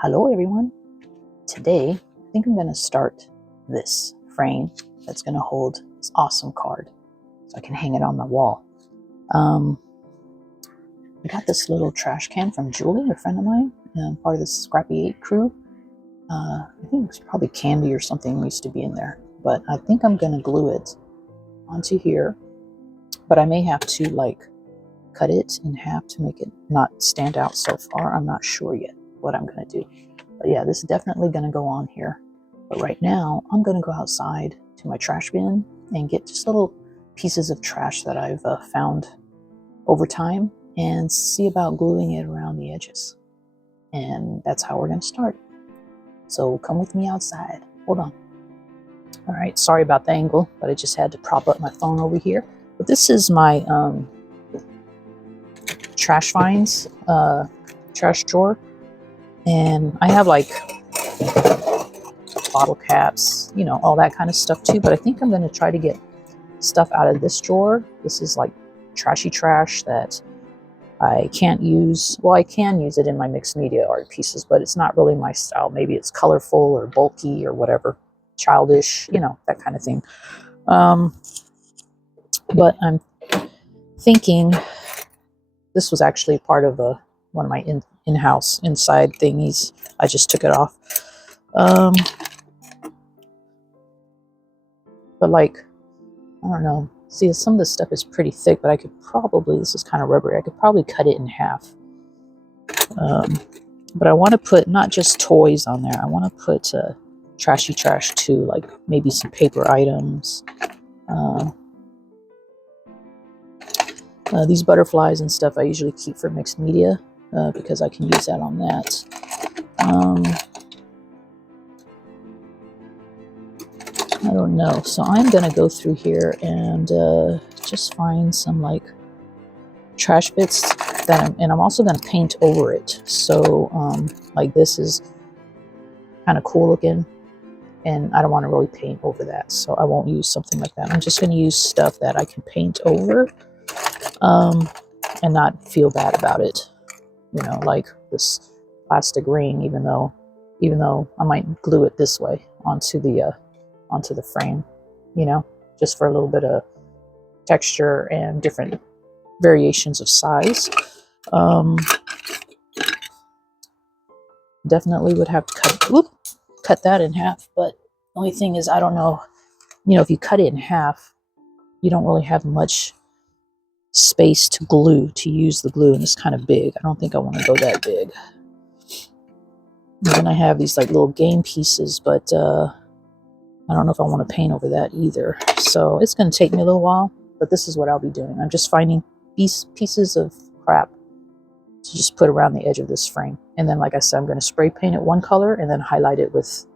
Hello everyone. Today, I think I'm going to start this frame that's going to hold this awesome card so I can hang it on my wall. I got this little trash can from Julie, a friend of mine, part of the Scrappy 8 crew. I think it's probably candy or something used to be in there, but I think I'm going to glue it onto here, but I may have to cut it in half to make it not stand out so far. I'm not sure yet what I'm going to do. But yeah, this is definitely going to go on here. But right now, I'm going to go outside to my trash bin and get just little pieces of trash that I've found over time and see about gluing it around the edges. And that's how we're going to start. So come with me outside. Hold on. All right, sorry about the angle, but I just had to prop up my phone over here. But this is my trash finds trash drawer. And I have bottle caps, all that kind of stuff too. But I think I'm going to try to get stuff out of this drawer. This is like trashy trash that I can't use. Well, I can use it in my mixed media art pieces, but it's not really my style. Maybe it's colorful or bulky or whatever, childish, that kind of thing. But I'm thinking this was actually part of one of my in-house inside thingies. I just took it off. But I don't know. See, some of this stuff is pretty thick, but I could probably, this is kind of rubbery, I could probably cut it in half. But I want to put not just toys on there. I want to put trashy trash too, like maybe some paper items. These butterflies and stuff I usually keep for mixed media because I can use that on that. I don't know. So I'm going to go through here and just find some trash bits that I'm also going to paint over it. So this is kind of cool looking and I don't want to really paint over that. So I won't use something like that. I'm just going to use stuff that I can paint over and not feel bad about it. Like this plastic ring, even though I might glue it this way onto the frame, just for a little bit of texture and different variations of size. Definitely would have to cut that in half, but the only thing is I don't know, if you cut it in half, you don't really have much space to use the glue, and it's kind of big. I don't think I want to go that big. And then I have these little game pieces, but I don't know if I want to paint over that either. So it's going to take me a little while, but this is what I'll be doing. I'm just finding pieces of crap to just put around the edge of this frame. And then, like I said, I'm going to spray paint it one color and then highlight it with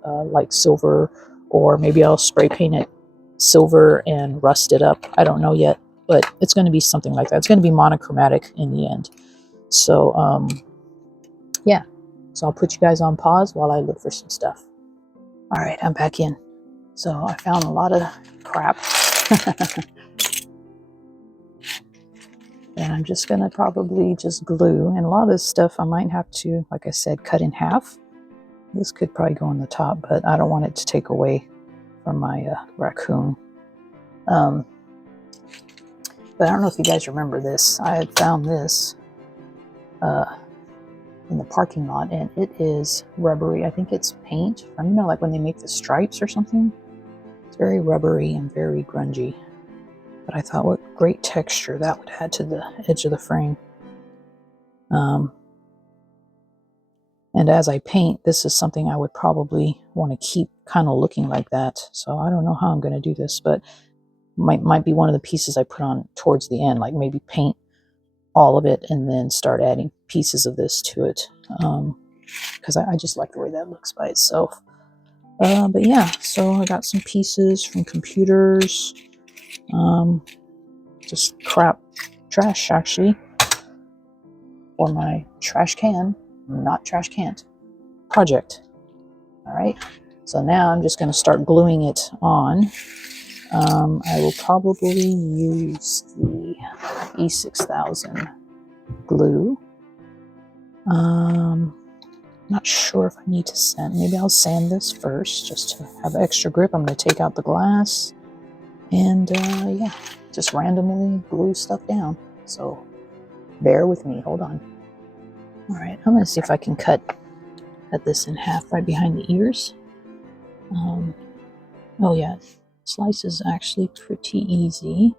silver, or maybe I'll spray paint it silver and rust it up. I don't know yet, but it's going to be something like that. It's going to be monochromatic in the end. So, yeah. So I'll put you guys on pause while I look for some stuff. All right, I'm back in. So I found a lot of crap. And I'm just going to probably just glue. And a lot of this stuff I might have to, like I said, cut in half. This could probably go on the top, but I don't want it to take away from my raccoon. But I don't know if you guys remember this. I had found this in the parking lot, and it is rubbery. I think it's paint from, like when they make the stripes or something. It's very rubbery and very grungy. But I thought what great texture that would add to the edge of the frame. And as I paint, this is something I would probably want to keep kind of looking like that. So I don't know how I'm going to do this, but might be one of the pieces I put on towards the end, like maybe paint all of it and then start adding pieces of this to it. Because I just like the way that looks by itself. But yeah, so I got some pieces from computers. Just trash actually, for my trash can, not trash can't, project. All right, so now I'm just going to start gluing it on. I will probably use the E6000 glue. not sure if I need to sand. Maybe I'll sand this first just to have extra grip. I'm going to take out the glass and yeah, just randomly glue stuff down. So bear with me. Hold on. All right, I'm going to see if I can cut this in half right behind the ears. Oh yeah, slice is actually pretty easy.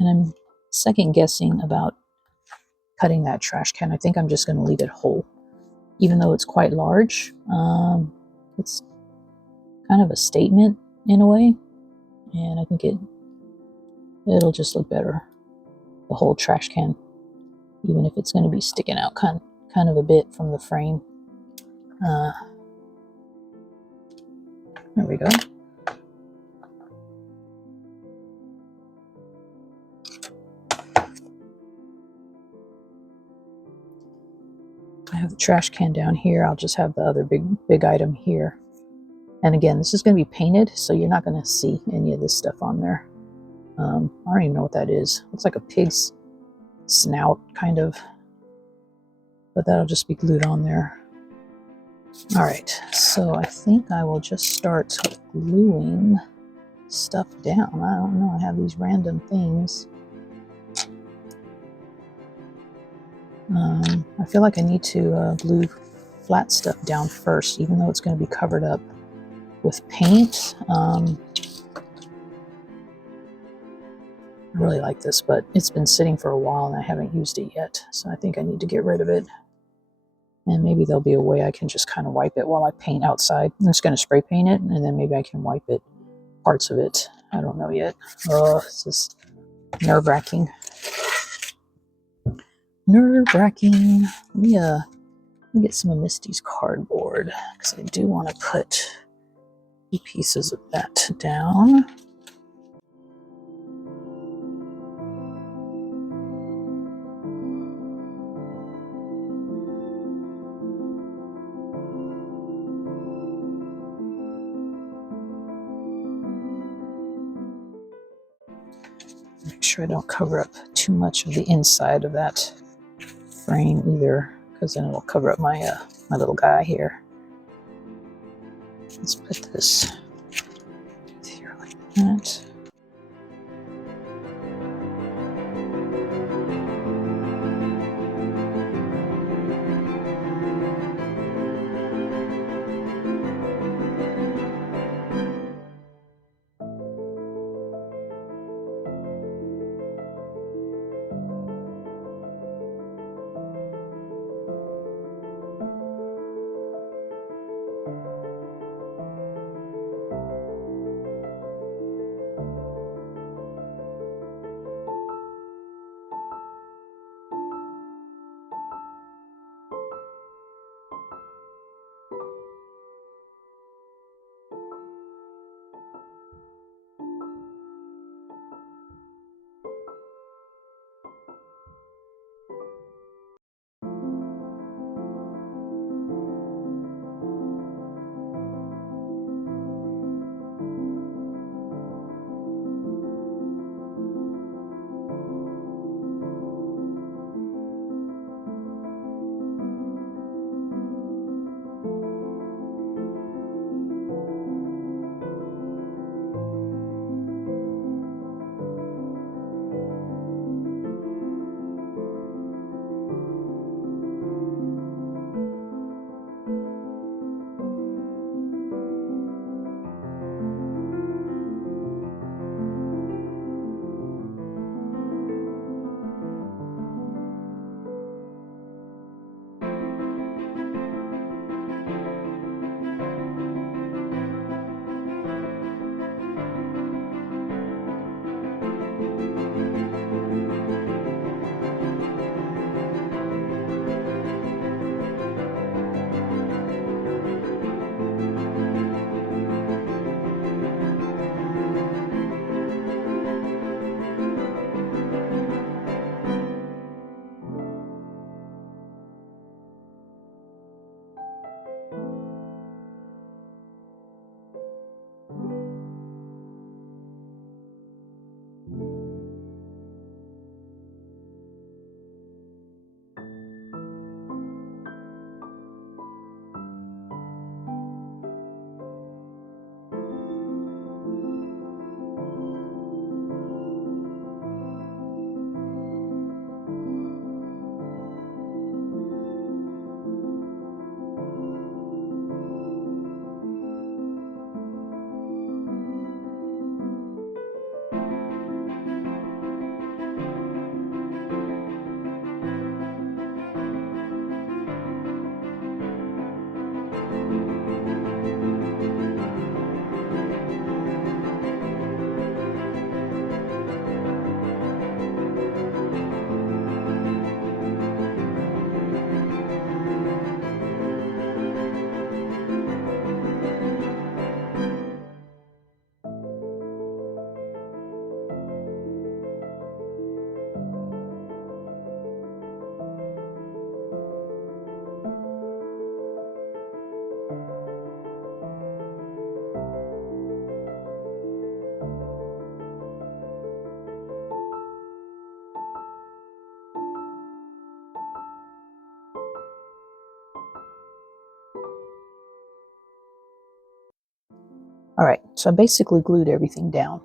And I'm second guessing about cutting that trash can. I think I'm just going to leave it whole, even though it's quite large. It's kind of a statement in a way, and I think it'll just look better, the whole trash can, even if it's going to be sticking out kind of a bit from the frame. There we go. I have the trash can down here. I'll just have the other big item here. And again, this is going to be painted, so you're not going to see any of this stuff on there. I don't even know what that is. Looks like a pig's snout, kind of. But that'll just be glued on there. All right, so I think I will just start gluing stuff down. I don't know, I have these random things. I feel like I need to glue flat stuff down first, even though it's going to be covered up with paint. I really like this, but it's been sitting for a while and I haven't used it yet, so I think I need to get rid of it. And maybe there'll be a way I can just kind of wipe it while I paint outside. I'm just going to spray paint it, and then maybe I can wipe it, parts of it. I don't know yet. Oh, this is nerve-wracking. Nerve-wracking. Let me get some of Misty's cardboard, because I do want to put a few pieces of that down. Make sure I don't cover up too much of the inside of that frame either, because then it'll cover up my my little guy here. Let's put this here like that. All right, so I basically glued everything down.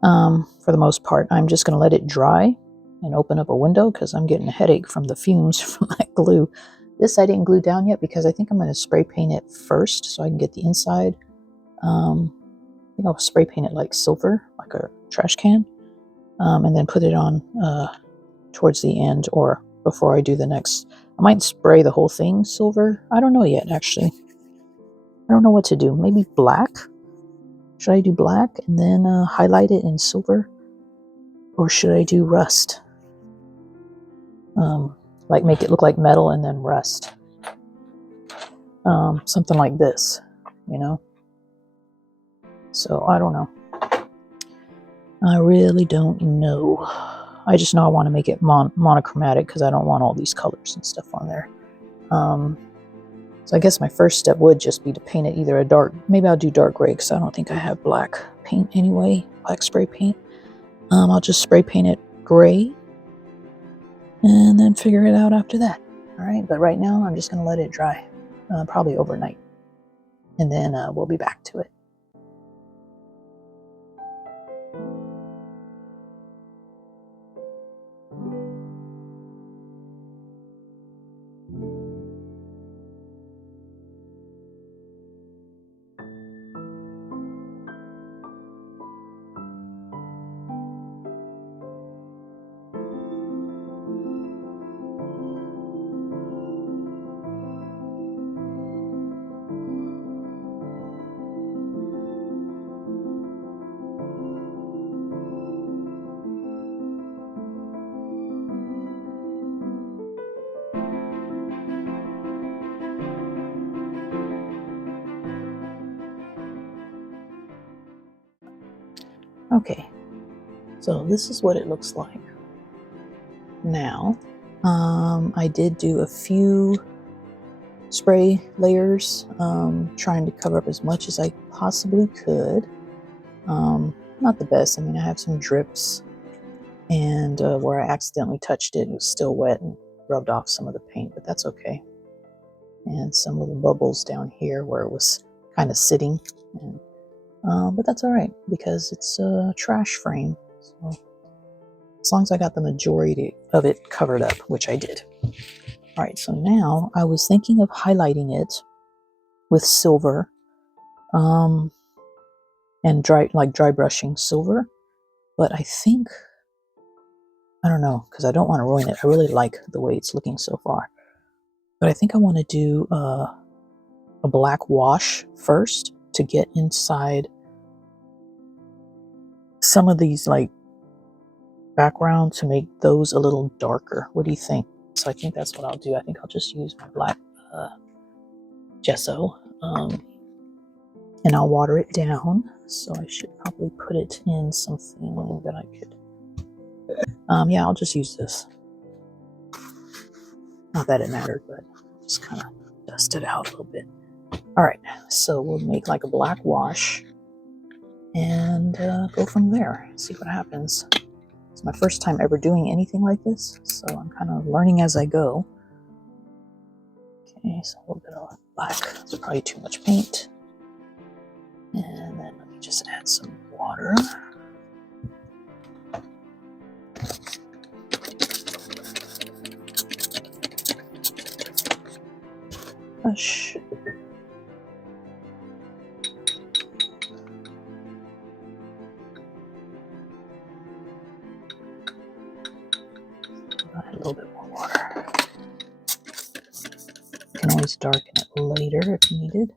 For the most part, I'm just going to let it dry and open up a window because I'm getting a headache from the fumes from that glue. This I didn't glue down yet because I think I'm going to spray paint it first so I can get the inside. I think I'll spray paint it like silver, like a trash can, and then put it on towards the end or before I do the next. I might spray the whole thing silver. I don't know yet, actually. I don't know what to do. Maybe black? Should I do black and then highlight it in silver? Or should I do rust? Like make it look like metal and then rust. Something like this, you know? So I don't know. I really don't know. I just know I want to make it monochromatic because I don't want all these colors and stuff on there. So I guess my first step would just be to paint it either a dark, maybe I'll do dark gray because I don't think I have black paint anyway, black spray paint. I'll just spray paint it gray and then figure it out after that. All right, but right now I'm just going to let it dry, probably overnight, and then we'll be back to it. Okay, so this is what it looks like now. I did do a few spray layers, trying to cover up as much as I possibly could. Not the best. I mean, I have some drips, and where I accidentally touched it, it was still wet and rubbed off some of the paint, but that's okay. And some little bubbles down here where it was kind of sitting, and, but that's all right because it's a trash frame. So as long as I got the majority of it covered up, which I did. All right, so now I was thinking of highlighting it with silver, and dry brushing silver, but I think, I don't know, because I don't want to ruin it. I really like the way it's looking so far, but I think I want to do a black wash first to get inside some of these like background to make those a little darker. What do you think? So I think that's what I'll do. I think I'll just use my black gesso, and I'll water it down. So I should probably put it in something that I could. Yeah, I'll just use this. Not that it mattered, but just kind of dust it out a little bit. All right, so we'll make like a black wash and go from there. See what happens. It's my first time ever doing anything like this, so I'm kind of learning as I go. Okay, so a little bit of black. It's probably too much paint. And then let me just add some water. Push. Add a little bit more water. You can always darken it later if needed.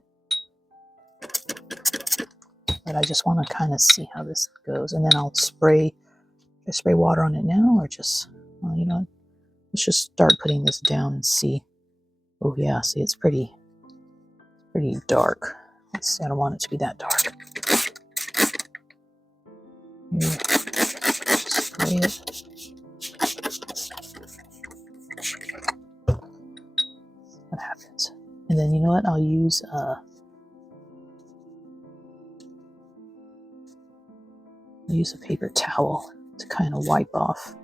But I just want to kind of see how this goes. And then I'll spray. Should I spray water on it now or just, well, you know, let's just start putting this down and see. Oh yeah, see, it's pretty dark. Let's see, I don't want it to be that dark. Here, spray it. What happens? And then you know what? I'll use a paper towel to kind of wipe off.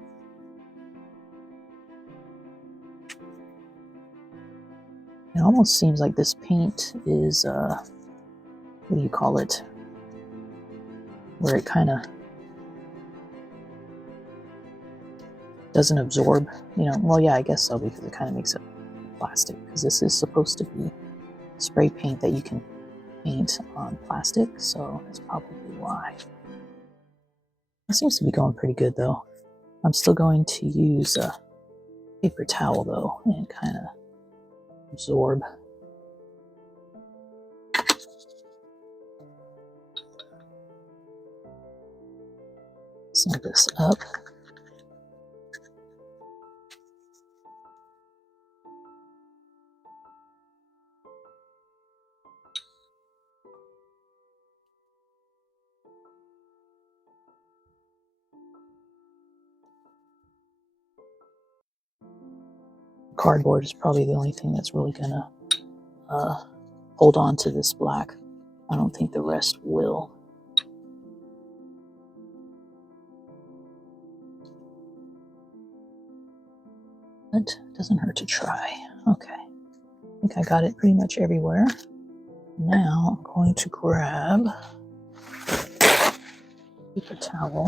It almost seems like this paint is what do you call it? where it kind of doesn't absorb, you know. Well, yeah, I guess so, because it kind of makes it plastic, because this is supposed to be spray paint that you can paint on plastic, so that's probably why. It seems to be going pretty good though. I'm still going to use a paper towel though and kind of absorb some of this up. Cardboard is probably the only thing that's really gonna hold on to this black. I don't think the rest will. But it doesn't hurt to try. Okay, I think I got it pretty much everywhere. Now I'm going to grab a paper towel.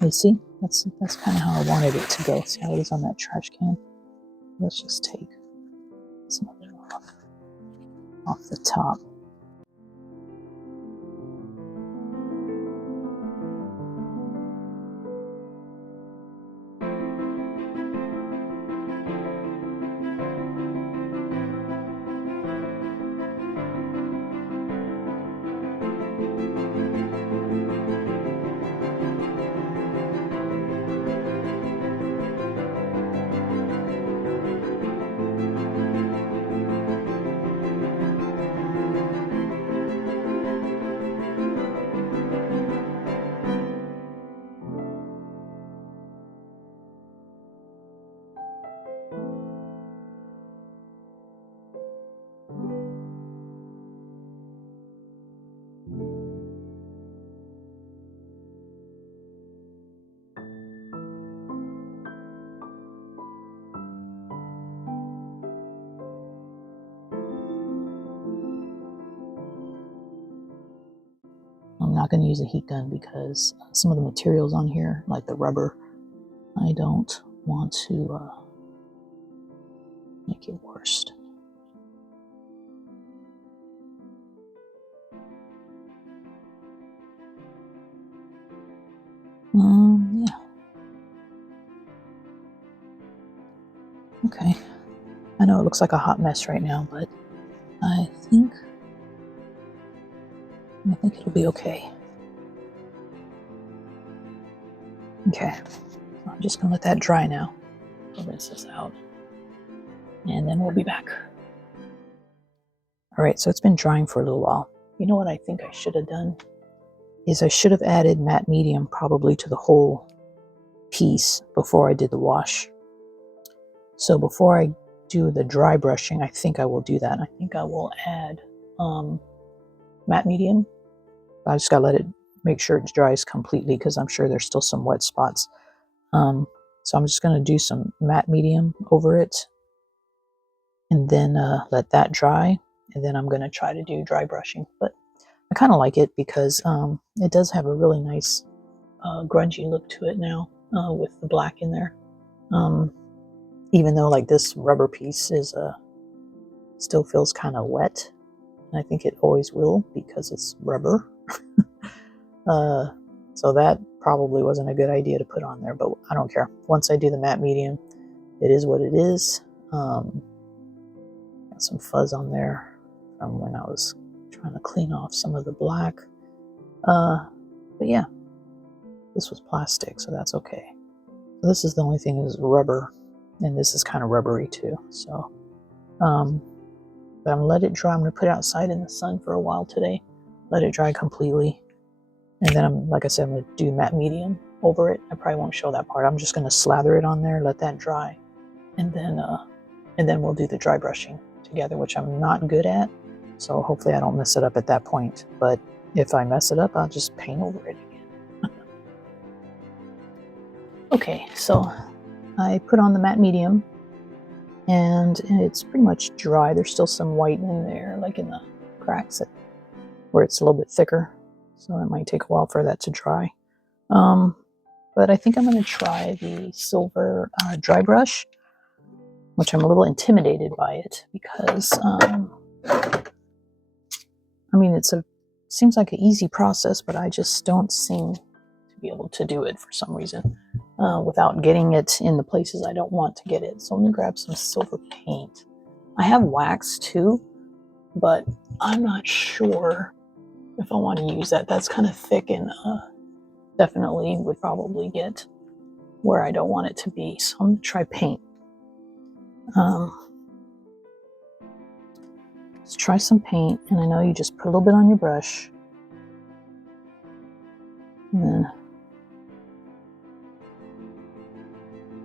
You see, that's kind of how I wanted it to go. See how it is on that trash can? Let's just take some of it off the top. I'm not going to use a heat gun because some of the materials on here, like the rubber, I don't want to make it worse. Yeah. Okay. I know it looks like a hot mess right now, but I think it'll be okay. Okay. I'm just going to let that dry now. I'll rinse this out. And then we'll be back. All right, so it's been drying for a little while. You know what I think I should have done? Is I should have added matte medium probably to the whole piece before I did the wash. So before I do the dry brushing, I think I will do that. I think I will add matte medium. I just gotta let it, make sure it dries completely, because I'm sure there's still some wet spots. So I'm just gonna do some matte medium over it, and then let that dry, and then I'm gonna try to do dry brushing. But I kind of like it because it does have a really nice grungy look to it now with the black in there. Even though like this rubber piece is still feels kind of wet, and I think it always will because it's rubber. So that probably wasn't a good idea to put on there, but I don't care. Once I do the matte medium, it is what it is. Got some fuzz on there from when I was trying to clean off some of the black. But yeah, this was plastic, so that's okay. So this is the only thing is rubber, and this is kind of rubbery too. So, but I'm gonna let it dry. I'm gonna put it outside in the sun for a while today. Let it dry completely. And then like I said, I'm going to do matte medium over it. I probably won't show that part. I'm just going to slather it on there, let that dry. And then we'll do the dry brushing together, which I'm not good at. So hopefully I don't mess it up at that point. But if I mess it up, I'll just paint over it again. Okay, so I put on the matte medium, and it's pretty much dry. There's still some white in there, like in the cracks where it's a little bit thicker. So it might take a while for that to dry. But I think I'm going to try the silver dry brush, which I'm a little intimidated by it because, I mean, seems like an easy process, but I just don't seem to be able to do it for some reason without getting it in the places I don't want to get it. So let me grab some silver paint. I have wax too, but I'm not sure if I want to use that. That's kind of thick and definitely would probably get where I don't want it to be. So I'm going to try paint. Let's try some paint, and I know you just put a little bit on your brush, and then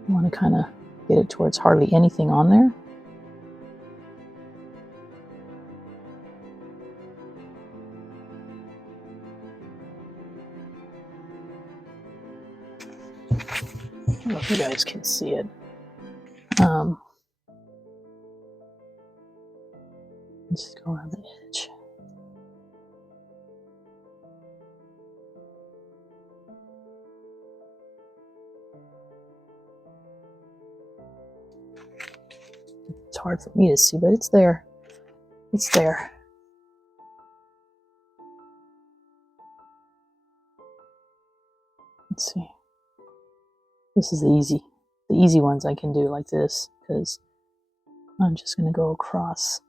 you want to kind of get it towards hardly anything on there. I don't know if you guys can see it. Just go around the edge. It's hard for me to see, but it's there. It's there. Let's see. This is the easy ones I can do like this, because I'm just going to go across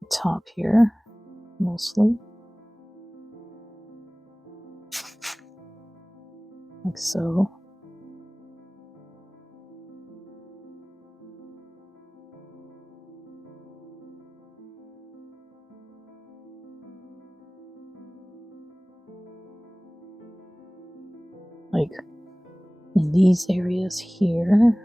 the top here, mostly. Like so. Like in these areas here.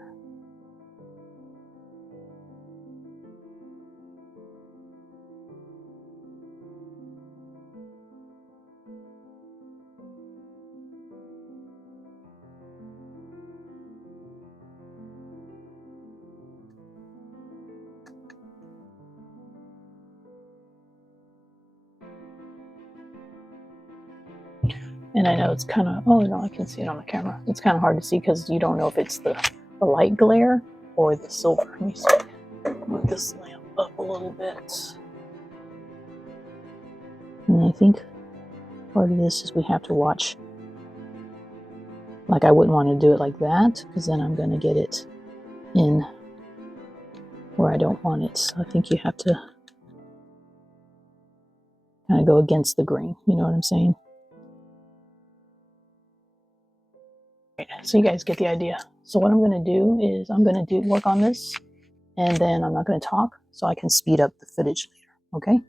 And I know it's kind of, oh no, I can see it on the camera. It's kind of hard to see because you don't know if it's the light glare or the silver. Let me see. Move this lamp up a little bit. And I think part of this is we have to watch. Like I wouldn't want to do it like that because then I'm going to get it in where I don't want it. So I think you have to kind of go against the grain. You know what I'm saying? So you guys get the idea. So what I'm going to do is I'm going to work on this, and then I'm not going to talk so I can speed up the footage later. Okay?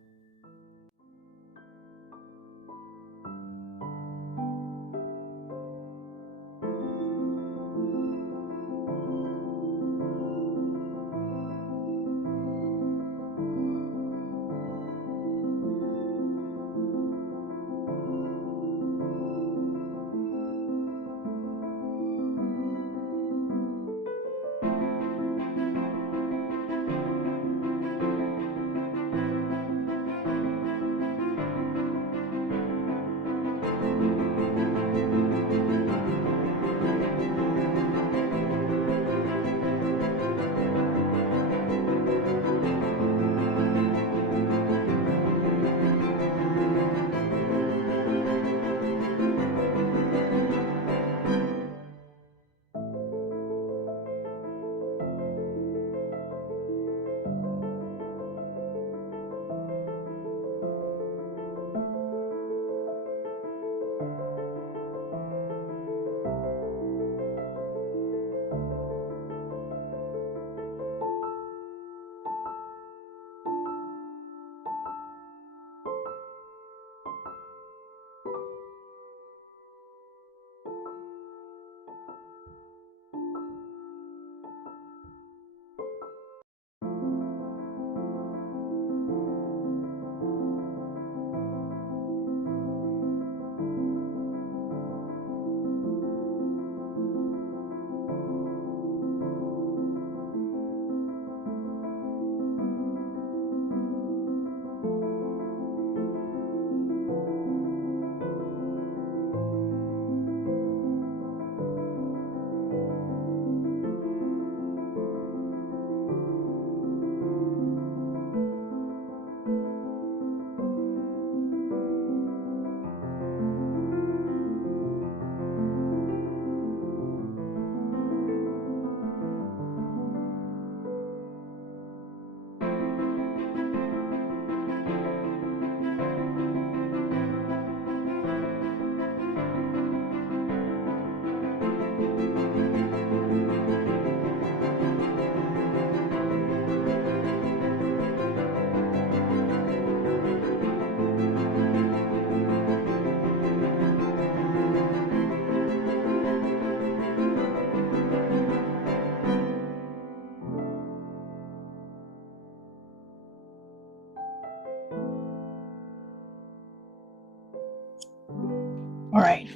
All right,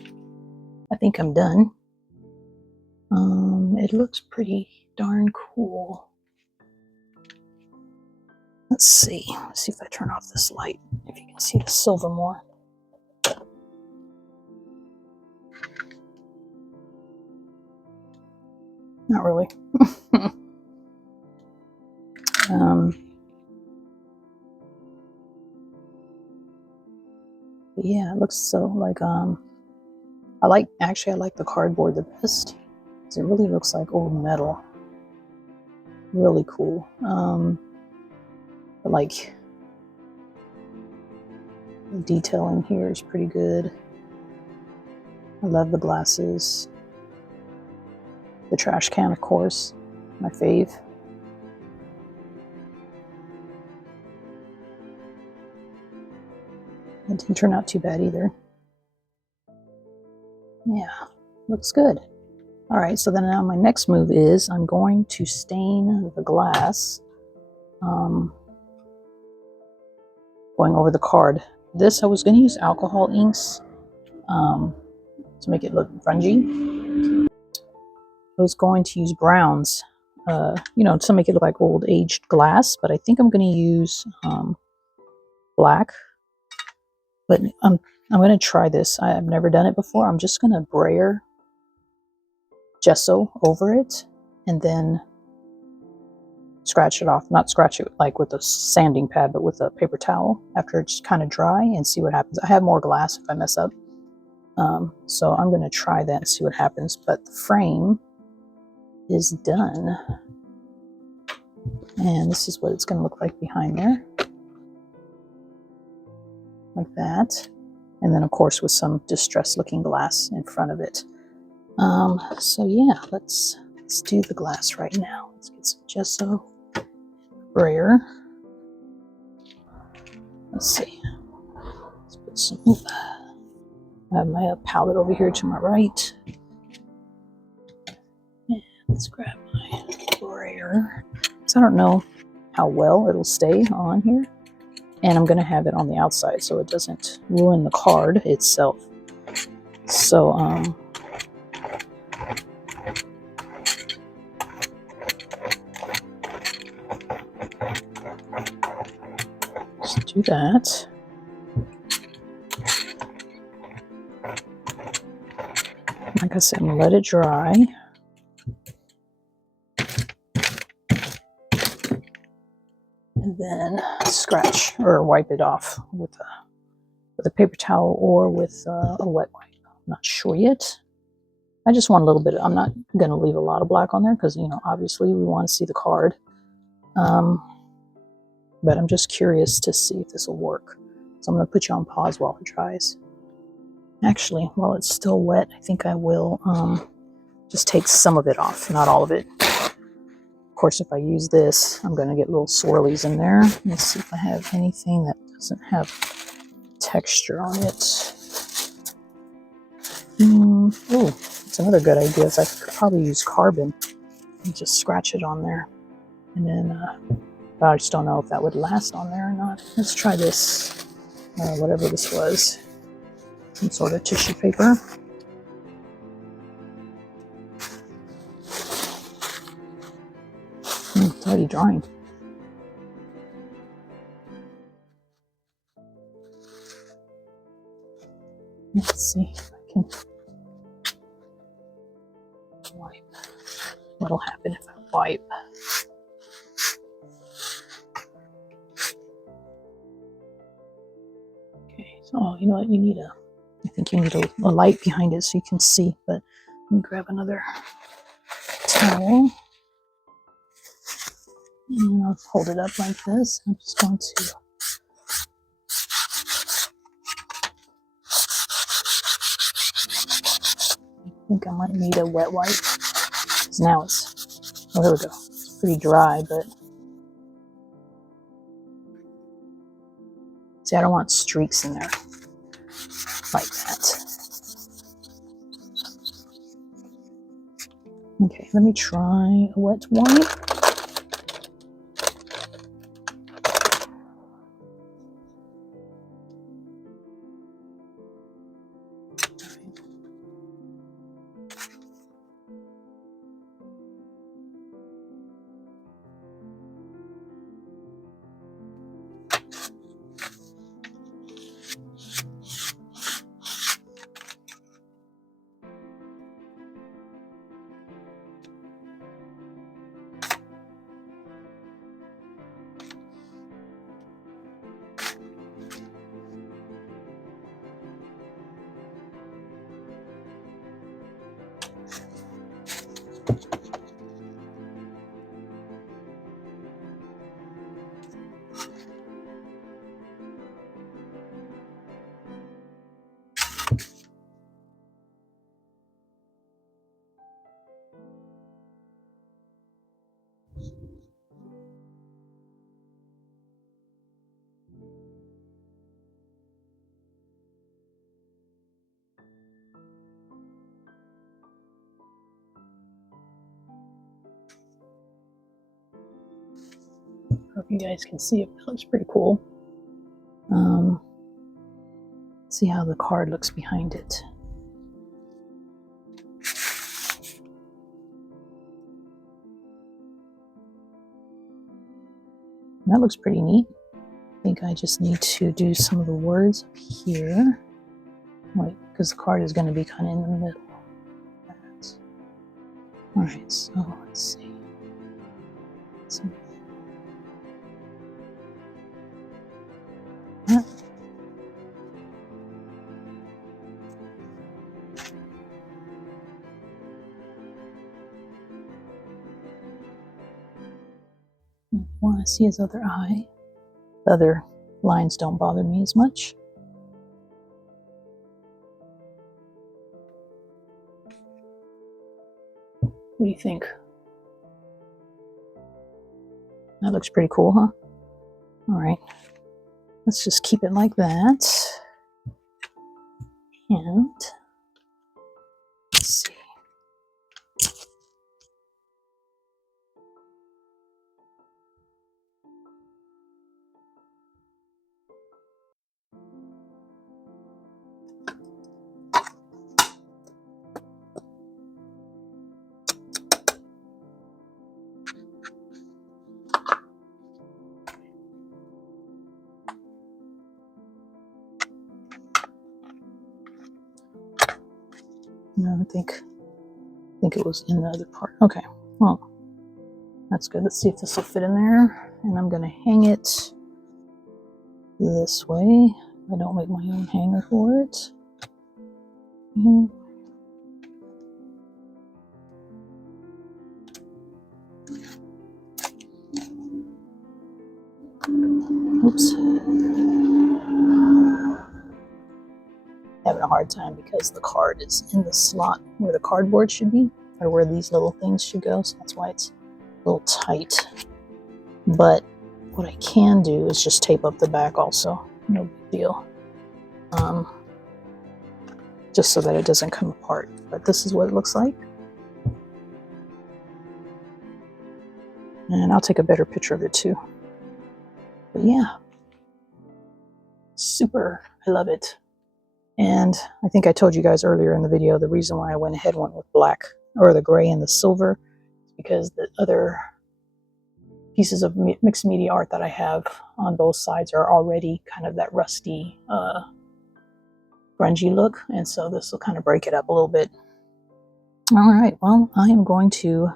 I think I'm done. It looks pretty darn cool. Let's see if I turn off this light, if you can see the silver more. Not really. Yeah, it looks so like I like the cardboard the best. It really looks like old metal. Really cool. But like the detailing here is pretty good. I love the glasses. The trash can, of course, my fave. It didn't turn out too bad either. Yeah, looks good. All right, so then now my next move is I'm going to stain the glass, going over the card. This, I was going to use alcohol inks to make it look grungy. I was going to use browns, to make it look like old aged glass, but I think I'm going to use black. But I'm going to try this. I've never done it before. I'm just going to brayer gesso over it and then scratch it off. Not scratch it like with a sanding pad, but with a paper towel after it's kind of dry and see what happens. I have more glass if I mess up. So I'm going to try that and see what happens. But the frame is done. And this is what it's going to look like behind there. Like that. And then, of course, with some distressed looking glass in front of it. So yeah, let's do the glass right now. Let's get some gesso, brayer. Let's see. Let's put some. I have my palette over here to my right. And let's grab my brayer. So I don't know how well it'll stay on here, and I'm going to have it on the outside so it doesn't ruin the card itself. So let's do that. Like I said, let it dry. And then scratch or wipe it off with a paper towel or with a wet wipe. I'm not sure yet. I just want a little bit. I'm not going to leave a lot of black on there because, obviously we want to see the card. But I'm just curious to see if this will work. So I'm going to put you on pause while it dries. Actually, while it's still wet, I think I will just take some of it off, not all of it. Of course, if I use this, I'm going to get little swirlies in there. Let's see if I have anything that doesn't have texture on it. Oh, that's another good idea. I could probably use carbon and just scratch it on there. And then, but I just don't know if that would last on there or not. Let's try this, whatever this was. Some sort of tissue paper. It's already drying. Let's see if I can wipe. What'll happen if I wipe? Okay, so you know what? I think you need a light behind it so you can see, but let me grab another towel. And I'll hold it up like this. I'm just going to I think I might need a wet wipe. Now oh, here we go. It's pretty dry, but see, I don't want streaks in there like that. Okay, let me try a wet wipe. know if you guys can see it. It looks pretty cool. See how the card looks behind it. That looks pretty neat. I think I just need to do some of the words up here. Wait, because the card is going to be kind of in the middle. Alright, so let's see. Yeah. I want to see his other eye. The other lines don't bother me as much. What do you think? That looks pretty cool, huh? All right, let's just keep it like that. And let's see. No, I think it was in the other part. Okay, well, that's good. Let's see if this will fit in there. And I'm gonna hang it this way. I don't make my own hanger for it. Oops. Having a hard time because the card is in the slot where the cardboard should be, or where these little things should go, so that's why it's a little tight. But what I can do is just tape up the back also, no big deal. Just so that it doesn't come apart. But this is what it looks like. And I'll take a better picture of it too. But yeah, super, I love it. And I think I told you guys earlier in the video, the reason why I went ahead and went with black, or the gray and the silver, because the other pieces of mixed media art that I have on both sides are already kind of that rusty, grungy look. And so this will kind of break it up a little bit. All right, well, I am going to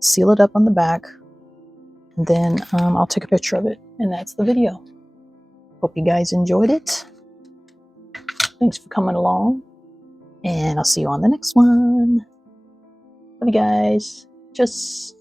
seal it up on the back, and then I'll take a picture of it, and that's the video. Hope you guys enjoyed it. Thanks for coming along, and I'll see you on the next one. Love you guys. Just